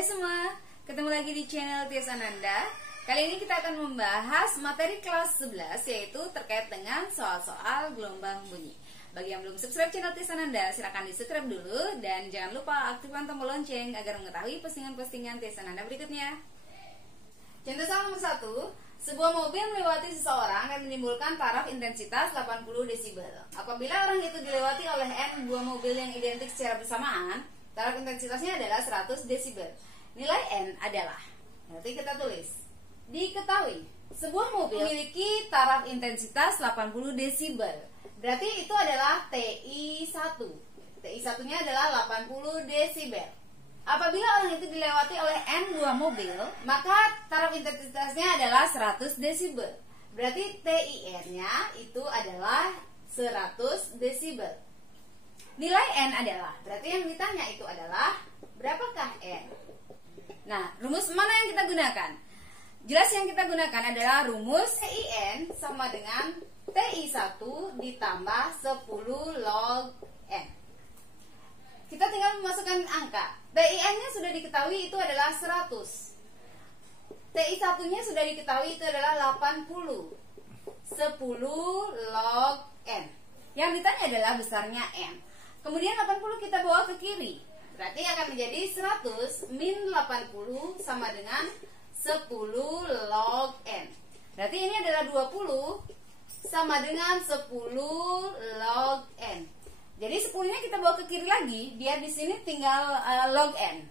Hai semua, ketemu lagi di channel Tias Ananda. Kali ini kita akan membahas materi kelas 11, yaitu terkait dengan soal-soal gelombang bunyi. Bagi yang belum subscribe channel Tias Ananda, silahkan di subscribe dulu. Dan jangan lupa aktifkan tombol lonceng agar mengetahui postingan-postingan Tias Ananda berikutnya. Contoh soal nomor 1. Sebuah mobil melewati seseorang dan menimbulkan taraf intensitas 80 desibel. Apabila orang itu dilewati oleh N buah mobil yang identik secara bersamaan, taraf intensitasnya adalah 100 desibel. Nilai N adalah, nanti kita tulis. Diketahui, sebuah mobil memiliki taraf intensitas 80 desibel. Berarti itu adalah TI1. TI1-nya adalah 80 desibel. Apabila orang itu dilewati oleh N buah mobil, maka taraf intensitasnya adalah 100 desibel. Berarti TIN-nya itu adalah 100 desibel. Nilai N adalah, berarti yang ditanya itu adalah berapakah N? Nah, rumus mana yang kita gunakan? Jelas yang kita gunakan adalah rumus TIN sama dengan TI1 ditambah 10 log N. Kita tinggal memasukkan angka. TIN-nya sudah diketahui itu adalah 100. TI1-nya sudah diketahui itu adalah 80. 10 log N. Yang ditanya adalah besarnya N. Kemudian 80 kita bawa ke kiri. Berarti akan menjadi 100 min 80 sama dengan 10 log N. Berarti ini adalah 20 sama dengan 10 log N. Jadi 10-nya kita bawa ke kiri lagi, biar di sini tinggal log N.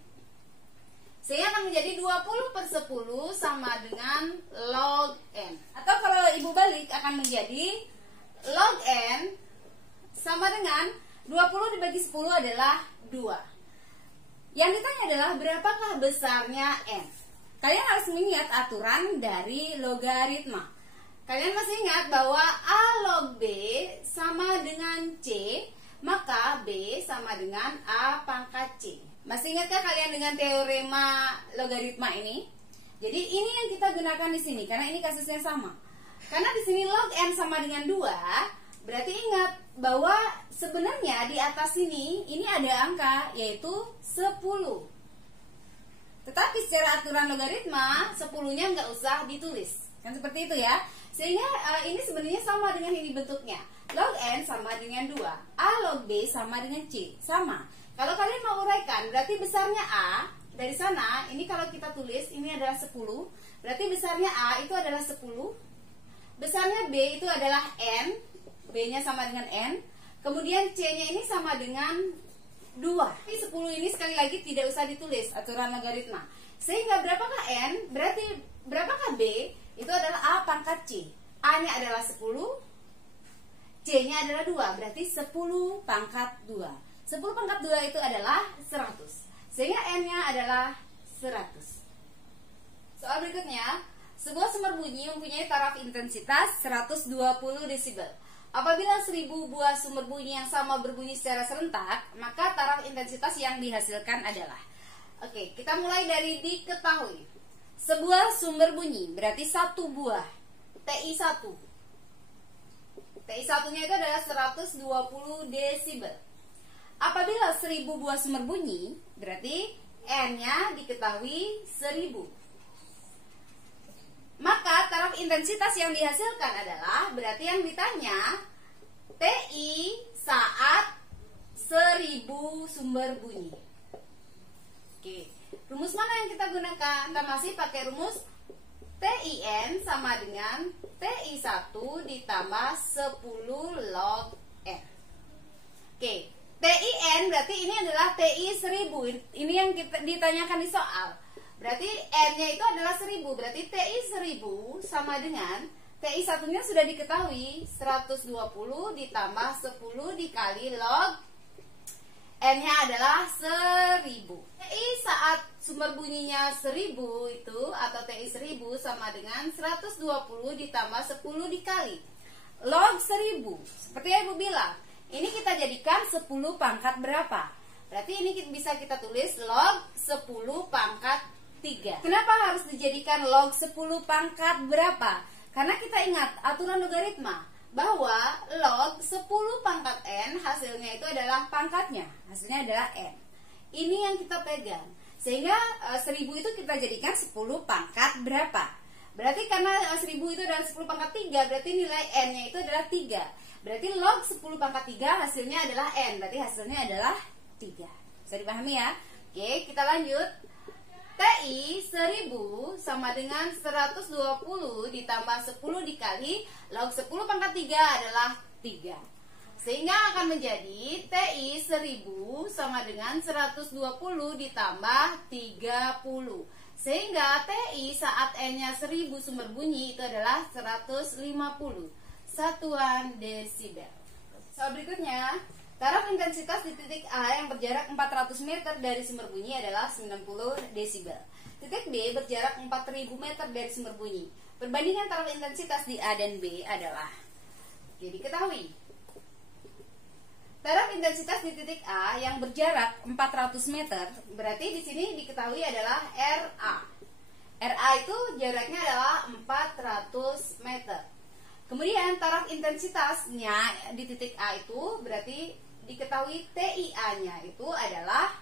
Sehingga akan menjadi 20 per 10 sama dengan log N. Atau kalau ibu balik akan menjadi log N sama dengan 20 dibagi 10 adalah 2. Yang ditanya adalah berapakah besarnya N. Kalian harus mengingat aturan dari logaritma. Kalian masih ingat bahwa A log B sama dengan C, maka B sama dengan A pangkat C. Masih ingatkah kalian dengan teorema logaritma ini? Jadi ini yang kita gunakan di sini karena ini kasusnya sama. Karena di sini log N sama dengan 2, berarti ingat bahwa sebenarnya di atas ini ada angka yaitu 10. Tetapi secara aturan logaritma 10-nya nggak usah ditulis. Kan seperti itu ya. Sehingga ini sebenarnya sama dengan ini bentuknya. Log N sama dengan 2. A log B sama dengan C. Sama. Kalau kalian mau uraikan, berarti besarnya A dari sana, ini kalau kita tulis, ini adalah 10. Berarti besarnya A itu adalah 10. Besarnya B itu adalah N. B-nya sama dengan N. Kemudian C-nya ini sama dengan 2. Ini 10 ini sekali lagi tidak usah ditulis, aturan logaritma. Sehingga berapakah N? Berarti berapakah B? Itu adalah A pangkat C. A-nya adalah 10. C-nya adalah 2, berarti 10 pangkat 2. 10 pangkat 2 itu adalah 100. Sehingga N-nya adalah 100. Soal berikutnya, sebuah sumber bunyi mempunyai taraf intensitas 120 desibel. Apabila 1000 buah sumber bunyi yang sama berbunyi secara serentak, maka taraf intensitas yang dihasilkan adalah. Oke, kita mulai dari diketahui. Sebuah sumber bunyi berarti satu buah, TI1. TI1-nya itu adalah 120 desibel. Apabila 1000 buah sumber bunyi, berarti N-nya diketahui 1000. Maka taraf intensitas yang dihasilkan adalah, berarti yang ditanya TI saat 1000 sumber bunyi. Oke, rumus mana yang kita gunakan? Kita masih pakai rumus TIN sama dengan TI1 ditambah 10 log N. Oke, TIN berarti ini adalah TI 1000. Ini yang kita ditanyakan di soal. Berarti N-nya itu adalah 1000. Berarti TI 1000 sama dengan TI1-nya sudah diketahui 120 ditambah 10 dikali log N-nya adalah 1000. TI saat sumber bunyinya 1000 itu atau TI 1000 sama dengan 120 ditambah 10 dikali log 1000. Seperti yang Ibu bilang, ini kita jadikan 10 pangkat berapa? Berarti ini bisa kita tulis log 10 pangkat 3. Kenapa harus dijadikan log 10 pangkat berapa? Karena kita ingat aturan logaritma bahwa log 10 pangkat N hasilnya itu adalah pangkatnya. Hasilnya adalah N. Ini yang kita pegang. Sehingga 1000 itu kita jadikan 10 pangkat berapa? Berarti karena 1000 itu adalah 10 pangkat 3, berarti nilai n-nya itu adalah 3. Berarti log 10 pangkat 3 hasilnya adalah n, berarti hasilnya adalah 3. Bisa dipahami ya? Oke, kita lanjut. TI 1000 sama dengan 120 ditambah 10 dikali log 10 pangkat 3 adalah 3. Sehingga akan menjadi TI 1000 sama dengan 120 ditambah 30. Sehingga TI saat N-nya 1000 sumber bunyi itu adalah 150 satuan desibel. Soal berikutnya, taraf intensitas di titik A yang berjarak 400 meter dari sumber bunyi adalah 90 desibel. Titik B berjarak 4000 meter dari sumber bunyi. Perbandingan taraf intensitas di A dan B adalah, jadi diketahui taraf intensitas di titik A yang berjarak 400 meter, berarti di sini diketahui adalah RA. RA itu jaraknya adalah 400 meter. Kemudian taraf intensitasnya di titik A itu berarti diketahui TIA-nya itu adalah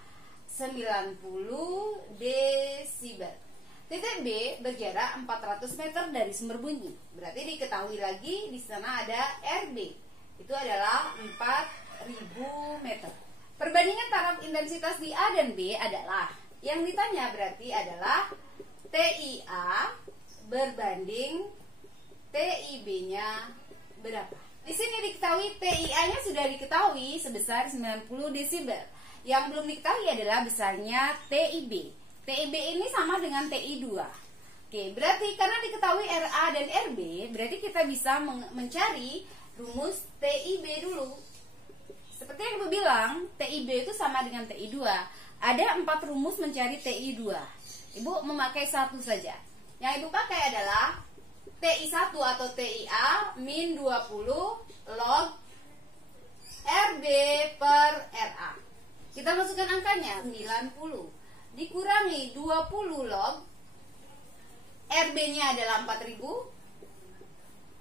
90 desibel. Titik B berjarak 400 meter dari sumber bunyi. Berarti diketahui lagi di sana ada RB. Itu adalah 4000 meter. Perbandingan taraf intensitas di A dan B adalah, yang ditanya berarti adalah TIA berbanding TIB-nya berapa. Di sini diketahui TIA-nya sudah diketahui sebesar 90 desibel. Yang belum diketahui adalah besarnya TIB. TIB ini sama dengan TI2. Oke, berarti karena diketahui RA dan RB, berarti kita bisa mencari rumus TIB dulu. Seperti yang Ibu bilang, TIB itu sama dengan TI2. Ada 4 rumus mencari TI2. Ibu memakai satu saja. Yang Ibu pakai adalah TI1 atau TIA min 20 log RB per RA. Kita masukkan angkanya 90 dikurangi 20 log RB-nya adalah 4000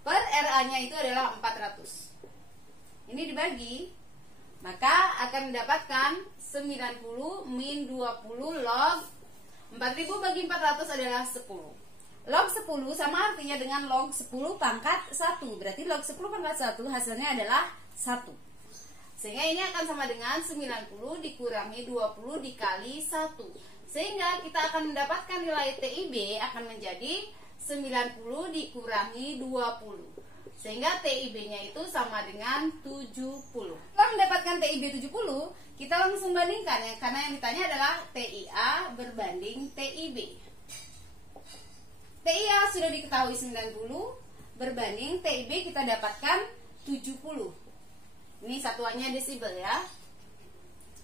per RA-nya itu adalah 400. Ini dibagi, maka akan mendapatkan 90 min 20 log 4000 bagi 400 adalah 10. Log 10 sama artinya dengan log 10 pangkat 1. Berarti log 10 pangkat 1 hasilnya adalah 1. Sehingga ini akan sama dengan 90 dikurangi 20 dikali 1. Sehingga kita akan mendapatkan nilai TIB akan menjadi 90 dikurangi 20. Sehingga TIB-nya itu sama dengan 70. Setelah mendapatkan TIB 70, kita langsung bandingkan ya, karena yang ditanya adalah TIA berbanding TIB. TIA sudah diketahui 90 berbanding TIB kita dapatkan 70. Ini satuannya desibel ya.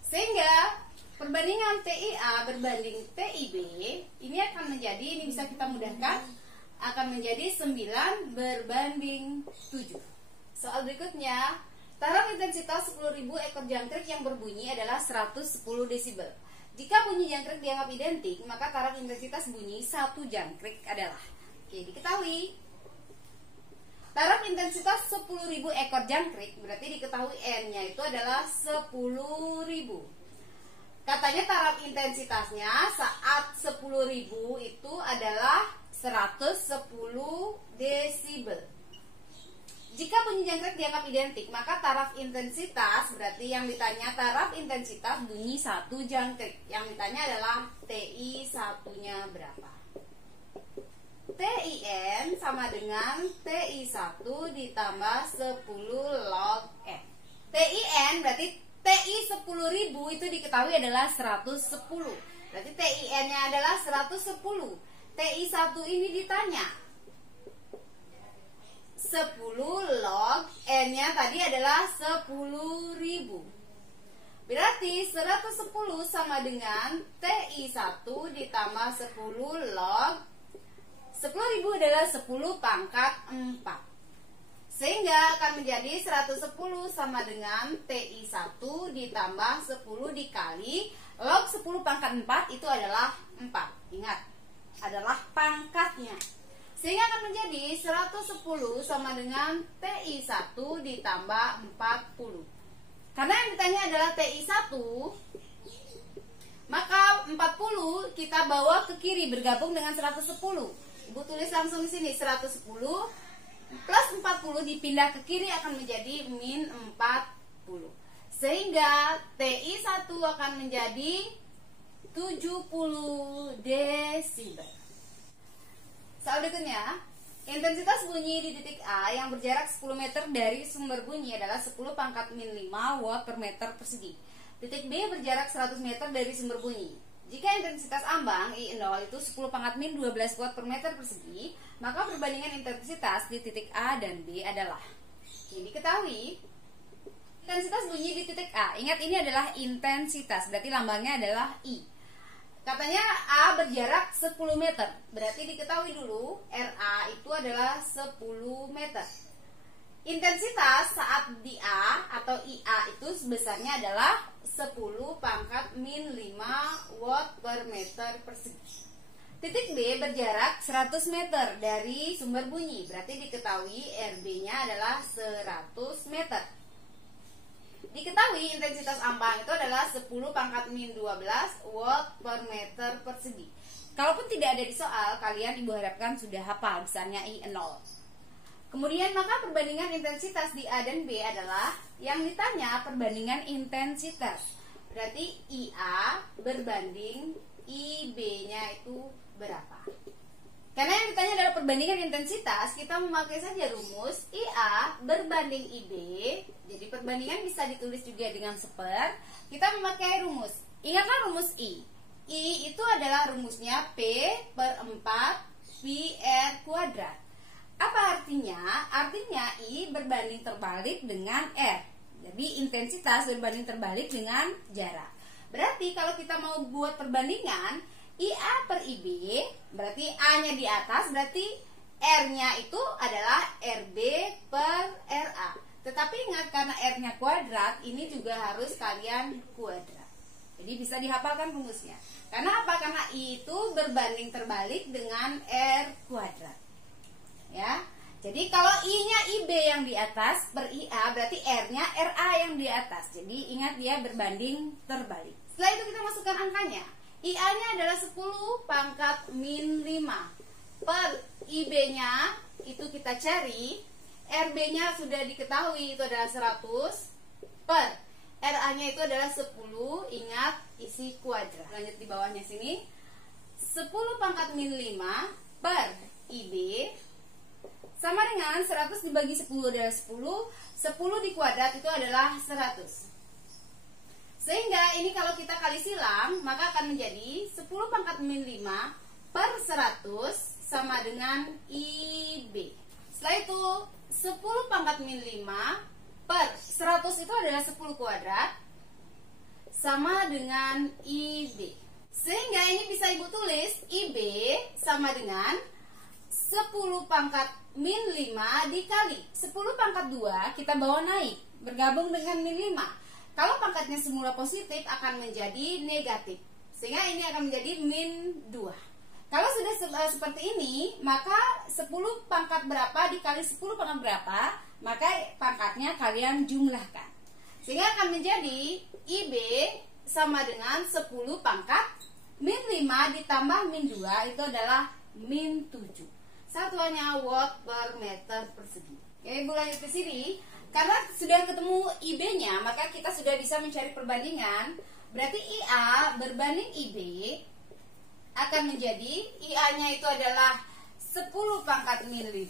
Sehingga perbandingan TIA berbanding TIB ini akan menjadi, ini bisa kita mudahkan, akan menjadi 9 berbanding 7. Soal berikutnya, taraf intensitas 10.000 ekor jangkrik yang berbunyi adalah 110 desibel. Jika bunyi jangkrik dianggap identik, maka taraf intensitas bunyi satu jangkrik adalah, oke, diketahui taraf intensitas 10.000 ekor jangkrik, berarti diketahui N-nya itu adalah 10.000. Katanya taraf intensitasnya saat 10.000 itu adalah 110 desibel. Jika bunyi jangkrik dianggap identik, maka taraf intensitas, berarti yang ditanya taraf intensitas bunyi satu jangkrik. Yang ditanya adalah TI satunya berapa. TIN sama dengan TI1 ditambah 10 log N. TIN berarti TI 10.000 itu diketahui adalah 110. Berarti TIN-nya adalah 110. TI1 ini ditanya 10 log N-nya tadi adalah 10.000. Berarti 110 sama dengan TI1 ditambah 10 log 10.000 adalah 10 pangkat 4. Sehingga akan menjadi 110 sama dengan TI1 ditambah 10 dikali log 10 pangkat 4 itu adalah 4. Ingat, adalah pangkatnya. Sehingga akan menjadi 110 sama dengan TI1 ditambah 40. Karena yang ditanya adalah TI1, Maka 40 kita bawa ke kiri bergabung dengan 110. Ibu tulis langsung di sini 110 plus 40 dipindah ke kiri akan menjadi min 40. Sehingga TI1 akan menjadi 70 desibel. Soal berikutnya, intensitas bunyi di titik A yang berjarak 10 meter dari sumber bunyi adalah 10 pangkat min 5 watt per meter persegi. Titik B berjarak 100 meter dari sumber bunyi. Jika intensitas ambang I0 itu 10 pangkat min 12 watt per meter persegi, maka perbandingan intensitas di titik A dan B adalah. Ini diketahui, intensitas bunyi di titik A. Ingat ini adalah intensitas, berarti lambangnya adalah I. Katanya A berjarak 10 meter. Berarti diketahui dulu RA itu adalah 10 meter. Intensitas saat di A atau IA itu sebesarnya adalah 10 pangkat min 5 watt per meter persegi. Titik B berjarak 100 meter dari sumber bunyi. Berarti diketahui RB-nya adalah 100 meter. Diketahui intensitas ambang itu adalah 10 pangkat min 12 watt per meter persegi. Kalaupun tidak ada di soal, kalian ibu harapkan sudah hafal besarnya I0. Kemudian maka perbandingan intensitas di A dan B adalah yang ditanya perbandingan intensitas. Berarti IA berbanding IB-nya itu berapa? Karena yang ditanya adalah perbandingan intensitas, kita memakai saja rumus IA berbanding IB. Jadi perbandingan bisa ditulis juga dengan seper. Kita memakai rumus. Ingatlah rumus I. I itu adalah rumusnya P per 4 pi R kuadrat. Apa artinya? Artinya I berbanding terbalik dengan R. Jadi intensitas berbanding terbalik dengan jarak. Berarti kalau kita mau buat perbandingan IA per IB, berarti A-nya di atas, berarti R-nya itu adalah RB per RA. Tetapi ingat, karena R-nya kuadrat, ini juga harus kalian kuadrat. Jadi bisa dihafalkan rumusnya. Karena apa? Karena I itu berbanding terbalik dengan R kuadrat. Ya. Jadi kalau I-nya IB yang di atas per IA, berarti R-nya RA yang di atas. Jadi ingat, dia berbanding terbalik. Setelah itu kita masukkan angkanya. IA-nya adalah 10 pangkat min 5 per IB-nya itu kita cari, RB-nya sudah diketahui itu adalah 100 per RA-nya itu adalah 10, ingat isi kuadrat. Lanjut di bawahnya sini, 10 pangkat min 5 per IB sama dengan 100 dibagi 10 adalah 10, 10 dikuadrat itu adalah 100. Sehingga ini kalau kita kali silang, maka akan menjadi 10 pangkat min 5 per 100 sama dengan IB. Setelah itu 10 pangkat min 5 per 100 itu adalah 10 kuadrat sama dengan IB. Sehingga ini bisa ibu tulis IB sama dengan 10 pangkat min 5 dikali 10 pangkat 2 kita bawa naik bergabung dengan min 5. Kalau pangkatnya semula positif akan menjadi negatif, sehingga ini akan menjadi min 2. Kalau sudah seperti ini, maka 10 pangkat berapa dikali 10 pangkat berapa, maka pangkatnya kalian jumlahkan. Sehingga akan menjadi IB sama dengan 10 pangkat min 5 ditambah min 2 itu adalah min 7. Satuannya watt per meter persegi. Ya, ibu lanjut ke sini. Karena sudah ketemu IB-nya, maka kita sudah bisa mencari perbandingan. Berarti IA berbanding IB akan menjadi IA-nya itu adalah 10 pangkat min 5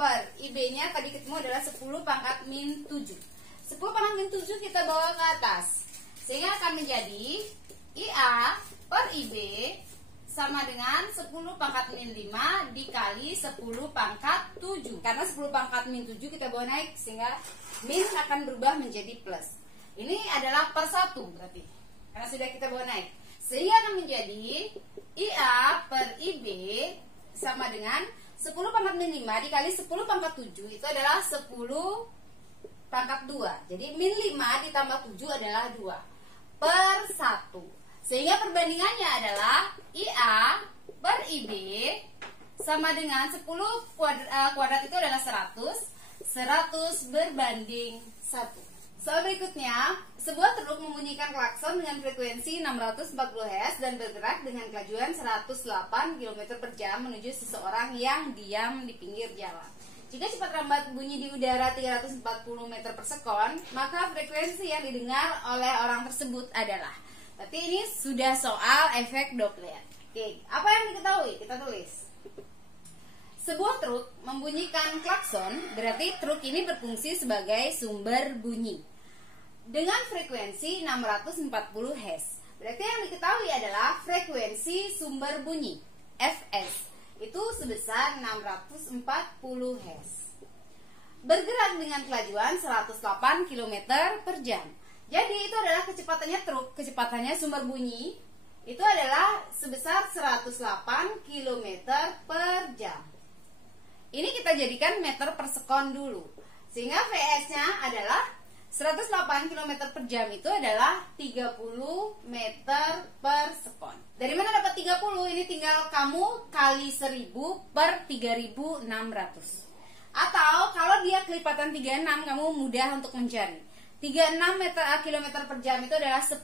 per IB-nya tadi ketemu adalah 10 pangkat min 7. 10 pangkat min 7 kita bawa ke atas. Sehingga akan menjadi IA per IB sama dengan 10 pangkat min 5 dikali 10 pangkat 7. Karena 10 pangkat min 7 kita bawa naik, sehingga min akan berubah menjadi plus. Ini adalah per 1 berarti, karena sudah kita bawa naik. Sehingga akan menjadi IA per IB sama dengan 10 pangkat min 5 dikali 10 pangkat 7 itu adalah 10 pangkat 2. Jadi min 5 ditambah 7 adalah 2 per 1. Sehingga perbandingannya adalah IA per IB sama dengan 10 kuadrat itu adalah 100. 100 berbanding 1. Soal berikutnya, sebuah truk membunyikan klakson dengan frekuensi 640 Hz dan bergerak dengan kelajuan 108 km per jam menuju seseorang yang diam di pinggir jalan. Jika cepat rambat bunyi di udara 340 meter per sekon, maka frekuensi yang didengar oleh orang tersebut adalah. Tapi ini sudah soal efek Doppler. Oke, apa yang diketahui? Kita tulis. Sebuah truk membunyikan klakson, berarti truk ini berfungsi sebagai sumber bunyi dengan frekuensi 640 Hz. Berarti yang diketahui adalah frekuensi sumber bunyi Fs itu sebesar 640 Hz. Bergerak dengan kelajuan 108 km per jam. Jadi itu adalah kecepatannya truk, kecepatannya sumber bunyi itu adalah sebesar 108 km per jam. Ini kita jadikan meter per sekon dulu. Sehingga Vs-nya adalah 108 km per jam itu adalah 30 meter per sekon. Dari mana dapat 30? Ini tinggal kamu kali 1000 per 3600. Atau kalau dia kelipatan 36, kamu mudah untuk mencari. 36 km per jam itu adalah 10.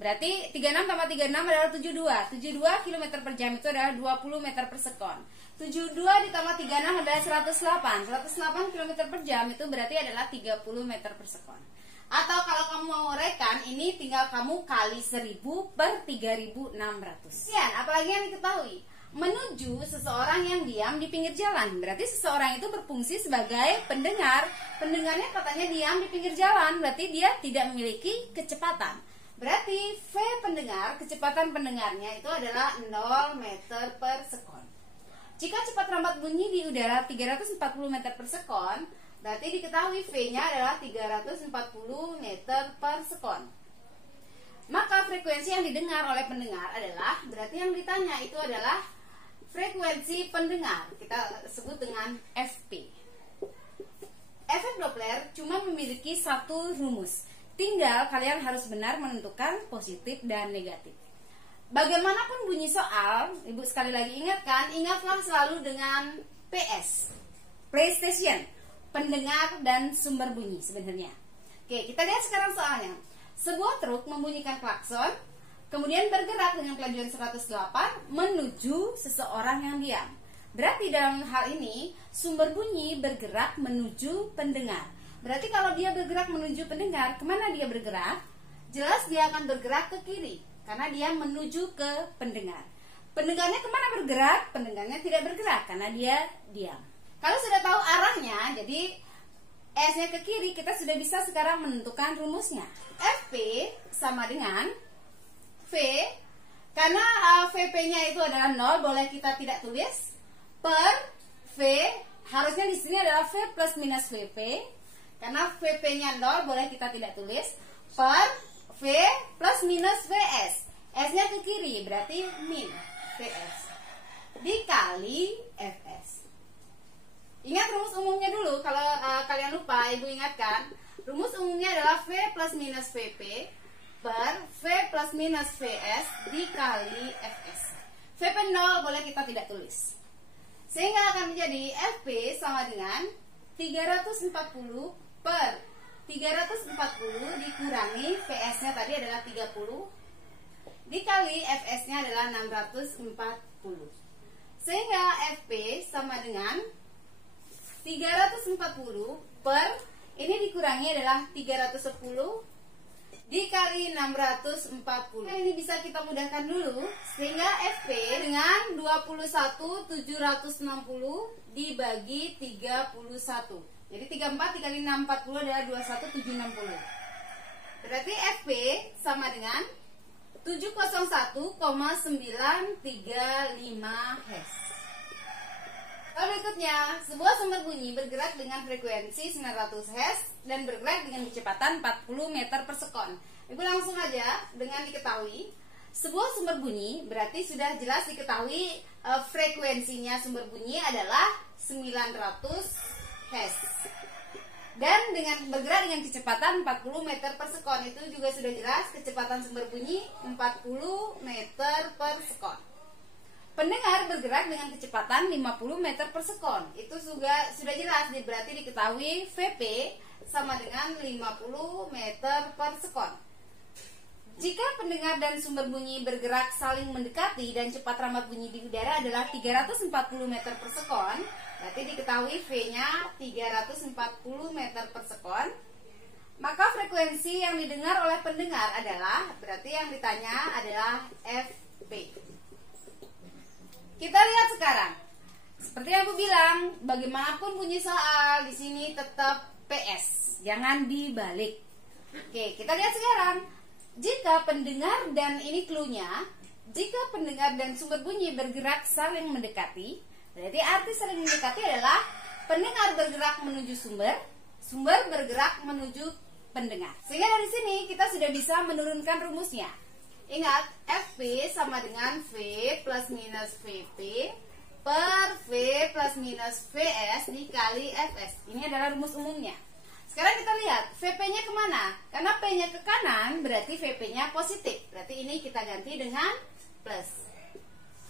Berarti 36 tambah 36 adalah 72. 72 km per jam itu adalah 20 meter per sekon. 72 ditambah 36 adalah 108. 108 km per jam itu berarti adalah 30 meter per sekon. Atau kalau kamu mau rekan, ini tinggal kamu kali 1000 per 3600. Kemudian, apalagi yang diketahui? Menuju seseorang yang diam di pinggir jalan. Berarti seseorang itu berfungsi sebagai pendengar. Pendengarnya katanya diam di pinggir jalan, berarti dia tidak memiliki kecepatan. Berarti V pendengar, kecepatan pendengarnya itu adalah 0 meter per sekon. Jika cepat rambat bunyi di udara 340 meter per sekon, berarti diketahui V-nya adalah 340 meter per sekon. Maka frekuensi yang didengar oleh pendengar adalah, berarti yang ditanya itu adalah frekuensi pendengar. Kita sebut dengan Fp. Efek Doppler cuma memiliki satu rumus. Tinggal kalian harus benar menentukan positif dan negatif. Bagaimanapun bunyi soal, Ibu sekali lagi ingatkan, ingatlah selalu dengan PS, PlayStation, pendengar dan sumber bunyi sebenarnya. Oke, kita lihat sekarang soalnya. Sebuah truk membunyikan klakson, kemudian bergerak dengan kelajuan 108 menuju seseorang yang diam. Berarti dalam hal ini, sumber bunyi bergerak menuju pendengar. Berarti kalau dia bergerak menuju pendengar, kemana dia bergerak? Jelas dia akan bergerak ke kiri, karena dia menuju ke pendengar. Pendengarnya kemana bergerak? Pendengarnya tidak bergerak karena dia diam. Kalau sudah tahu arahnya, jadi S-nya ke kiri, kita sudah bisa sekarang menentukan rumusnya. Fp sama dengan V, karena Vp-nya itu adalah 0, boleh kita tidak tulis, per V, harusnya di sini adalah V plus minus Vp, karena Vp-nya 0, boleh kita tidak tulis, per V plus minus Vs. S-nya ke kiri, berarti min Vs dikali Fs. Ingat rumus umumnya dulu. Kalau kalian lupa, Ibu ingatkan. Rumus umumnya adalah V plus minus Vp per V plus minus Vs dikali Fs. Vp 0 boleh kita tidak tulis. Sehingga akan menjadi Fp sama dengan 340 per 340 dikurangi Vs-nya tadi adalah 30 dikali Fs-nya adalah 640. Sehingga Fp sama dengan 340 per, ini dikurangi adalah 310 dikali 640. Nah, ini bisa kita mudahkan dulu. Sehingga Fp dengan 21.760 dibagi 31. Jadi 34 dikali 640 adalah 21.760. Berarti Fp sama dengan 701,935 Hz. Lalu berikutnya, sebuah sumber bunyi bergerak dengan frekuensi 900 Hz dan bergerak dengan kecepatan 40 meter per sekon. Ibu langsung aja dengan diketahui sebuah sumber bunyi, berarti sudah jelas diketahui frekuensinya sumber bunyi adalah 900 Hz. Dan dengan bergerak dengan kecepatan 40 meter per sekon, itu juga sudah jelas kecepatan sumber bunyi 40 meter per sekon. Pendengar bergerak dengan kecepatan 50 meter per sekon. Itu juga sudah jelas, berarti diketahui Vp sama dengan 50 meter per sekon. Jika pendengar dan sumber bunyi bergerak saling mendekati dan cepat rambat bunyi di udara adalah 340 meter per sekon, berarti diketahui V-nya 340 meter per sekon, maka frekuensi yang didengar oleh pendengar adalah, berarti yang ditanya adalah FP. Kita lihat sekarang. Seperti yang aku bilang, bagaimanapun bunyi soal di sini tetap PS, jangan dibalik. Oke, kita lihat sekarang. Jika pendengar dan ini cluenya, jika pendengar dan sumber bunyi bergerak saling mendekati, berarti arti saling mendekati adalah pendengar bergerak menuju sumber, sumber bergerak menuju pendengar. Sehingga dari sini kita sudah bisa menurunkan rumusnya. Ingat, FP sama dengan V plus minus VP per V plus minus VS dikali Fs. Ini adalah rumus umumnya. Sekarang kita lihat VP-nya kemana? Karena P-nya ke kanan berarti VP-nya positif. Berarti ini kita ganti dengan plus.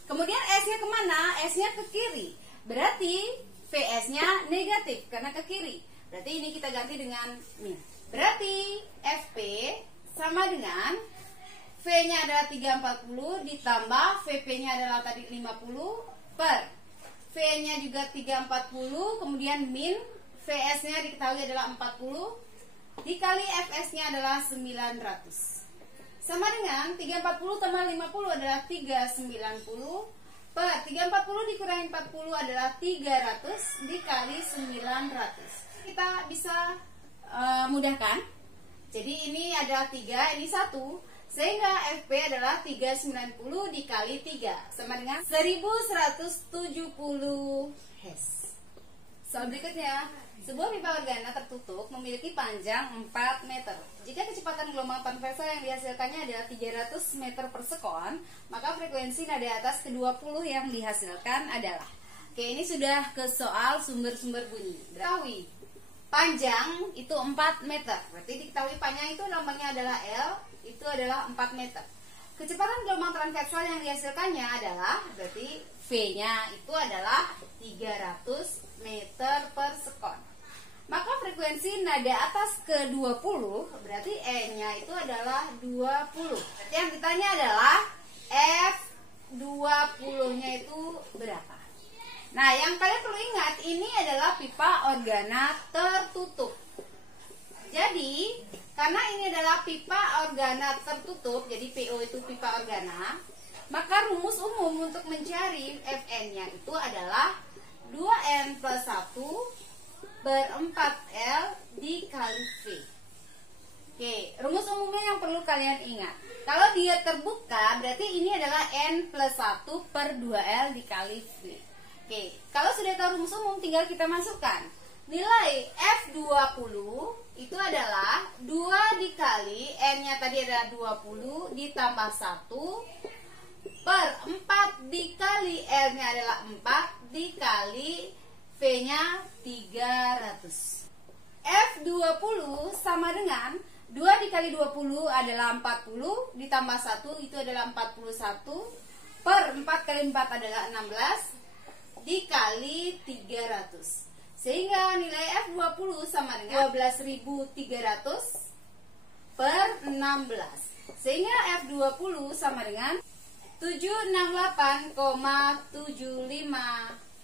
Kemudian S-nya kemana? S-nya ke kiri. Berarti VS-nya negatif karena ke kiri. Berarti ini kita ganti dengan min. Berarti FP sama dengan V-nya adalah 340 ditambah VP-nya adalah tadi 50 per V-nya juga 340, kemudian min VS-nya diketahui adalah 40 dikali Fs-nya adalah 900. Sama dengan 340 tambah 50 adalah 390 per 340 dikurangi 40 adalah 300 dikali 900. Kita bisa mudahkan. Jadi ini adalah 3, ini 1. Sehingga FP adalah 390 dikali 3 sama dengan 1170 Hz. Soal berikutnya, sebuah pipa organa tertutup memiliki panjang 4 meter. Jika kecepatan gelombang transversal yang dihasilkannya adalah 300 meter per sekon, maka frekuensi nada atas ke-20 yang dihasilkan adalah. Oke, ini sudah ke soal sumber-sumber bunyi. Ketahui panjang itu 4 meter. Berarti diketahui panjang itu lambangnya adalah L, itu adalah 4 meter. Kecepatan gelombang transversal yang dihasilkannya adalah, berarti V-nya itu adalah 300 meter per sekon. Maka frekuensi nada atas ke-20, berarti E-nya itu adalah 20. Berarti yang ditanya adalah F20-nya itu berapa? Nah, yang kalian perlu ingat, ini adalah pipa organa tertutup. Jadi, karena ini adalah pipa organa tertutup, jadi PO itu pipa organa, maka rumus umum untuk mencari Fn-nya itu adalah 2N plus 1 per 4L dikali V. Oke, rumus umumnya yang perlu kalian ingat. Kalau dia terbuka, berarti ini adalah N plus 1 per 2L dikali V. Oke, kalau sudah tahu rumus umum, tinggal kita masukkan. Nilai F20 itu adalah 2 dikali N-nya tadi adalah 20 ditambah 1 per 4 dikali L-nya adalah 4 dikali V-nya 300. F20 sama dengan 2 dikali 20 adalah 40 ditambah 1 itu adalah 41 per 4 kali 4 adalah 16 dikali 300. Sehingga nilai F20 sama dengan 12.300 per 16. Sehingga F20 sama dengan 768,75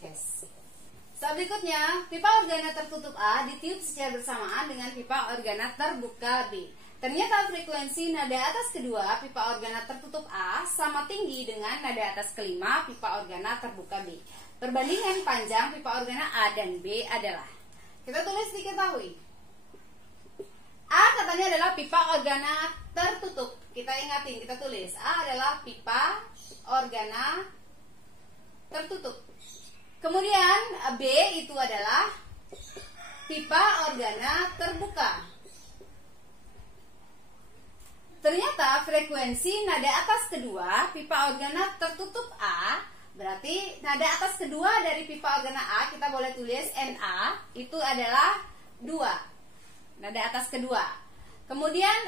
Hz. Soal berikutnya, pipa organa tertutup A ditiup secara bersamaan dengan pipa organa terbuka B. Ternyata frekuensi nada atas kedua pipa organa tertutup A sama tinggi dengan nada atas kelima pipa organa terbuka B. Perbandingan panjang pipa organa A dan B adalah, kita tulis diketahui. A katanya adalah pipa organa tertutup. Kita ingatin, kita tulis A adalah pipa organa tertutup. Kemudian B itu adalah pipa organa terbuka. Ternyata frekuensi nada atas kedua pipa organa tertutup A, berarti nada atas kedua dari pipa organa A kita boleh tulis NA itu adalah 2. Nada atas kedua. Kemudian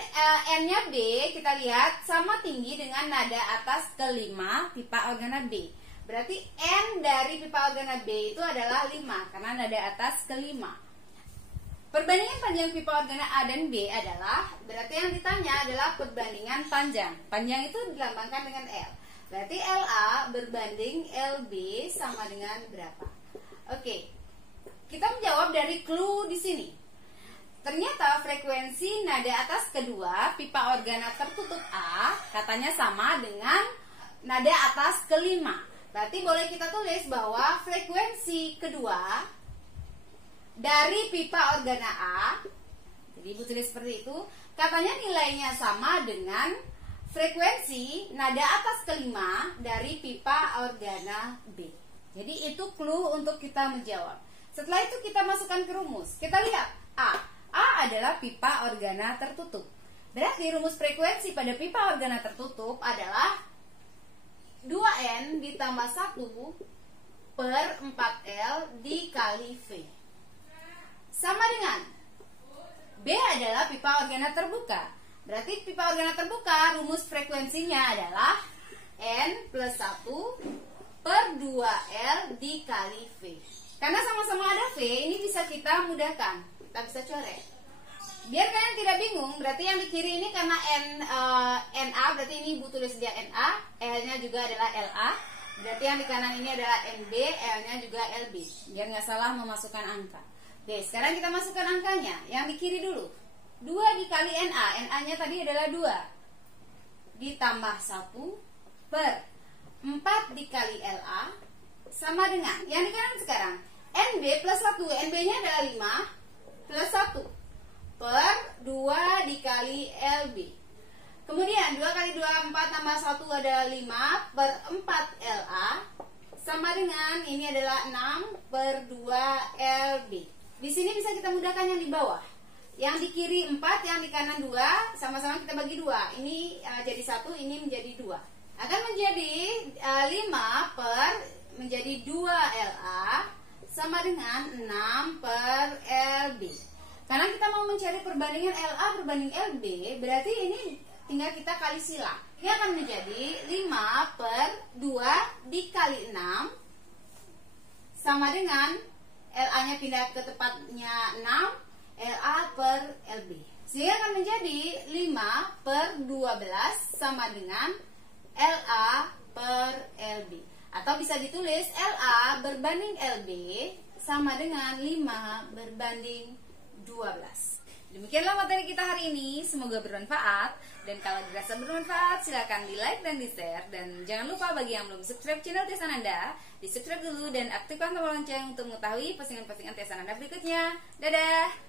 N-nya B kita lihat sama tinggi dengan nada atas kelima pipa organa B. Berarti N dari pipa organa B itu adalah 5 karena nada atas kelima. Perbandingan panjang pipa organa A dan B adalah, berarti yang ditanya adalah perbandingan panjang. Panjang itu dilambangkan dengan L. Berarti LA berbanding LB sama dengan berapa? Oke. Kita menjawab dari clue di sini. Ternyata frekuensi nada atas kedua pipa organa tertutup A katanya sama dengan nada atas kelima. Berarti boleh kita tulis bahwa frekuensi kedua dari pipa organa A, jadi ibu tulis seperti itu, katanya nilainya sama dengan frekuensi nada atas kelima dari pipa organa B. Jadi itu clue untuk kita menjawab. Setelah itu kita masukkan ke rumus. Kita lihat A adalah pipa organa tertutup. Berarti rumus frekuensi pada pipa organa tertutup adalah 2N ditambah 1 per 4L dikali V. Sama dengan B adalah pipa organa terbuka. Berarti pipa organa terbuka rumus frekuensinya adalah N plus 1 per 2L dikali V. Karena sama-sama ada V, ini bisa kita mudahkan. Kita bisa coret. Biar kalian tidak bingung, berarti yang di kiri ini karena NA, berarti ini ibu tulis dia NA, L-nya juga adalah LA. Berarti yang di kanan ini adalah NB, L-nya juga LB. Biar nggak salah memasukkan angka. Oke, sekarang kita masukkan angkanya. Yang di kiri dulu. 2 dikali NA. NA-nya tadi adalah 2. Ditambah 1 per 4 dikali LA. Sama dengan. Yang di kanan sekarang. NB plus 1. NB-nya adalah 5 plus 1. Per 2 dikali LB. Kemudian 2 kali 2, 4 tambah 1 adalah 5 per 4 LA. Sama dengan. Ini adalah 6 per 2 LB. Di sini bisa kita mudahkan yang di bawah. Yang di kiri 4, yang di kanan 2, sama-sama kita bagi 2. Ini jadi 1, ini menjadi 2. Akan menjadi 5 per menjadi 2 LA sama dengan 6 per LB. Karena kita mau mencari perbandingan LA berbanding LB, berarti ini tinggal kita kali silang. Ini akan menjadi 5 per 2 dikali 6 sama dengan LA-nya pindah ke tempatnya 6, LA per LB. Sehingga akan menjadi 5 per 12 sama dengan LA per LB. Atau bisa ditulis LA berbanding LB sama dengan 5 berbanding 12. Demikianlah materi kita hari ini, semoga bermanfaat. Dan kalau dirasa bermanfaat, silakan di like dan di share. Dan jangan lupa bagi yang belum subscribe channel Tia Sananda, di subscribe dulu dan aktifkan tombol lonceng untuk mengetahui postingan-postingan Tia Sananda berikutnya. Dadah!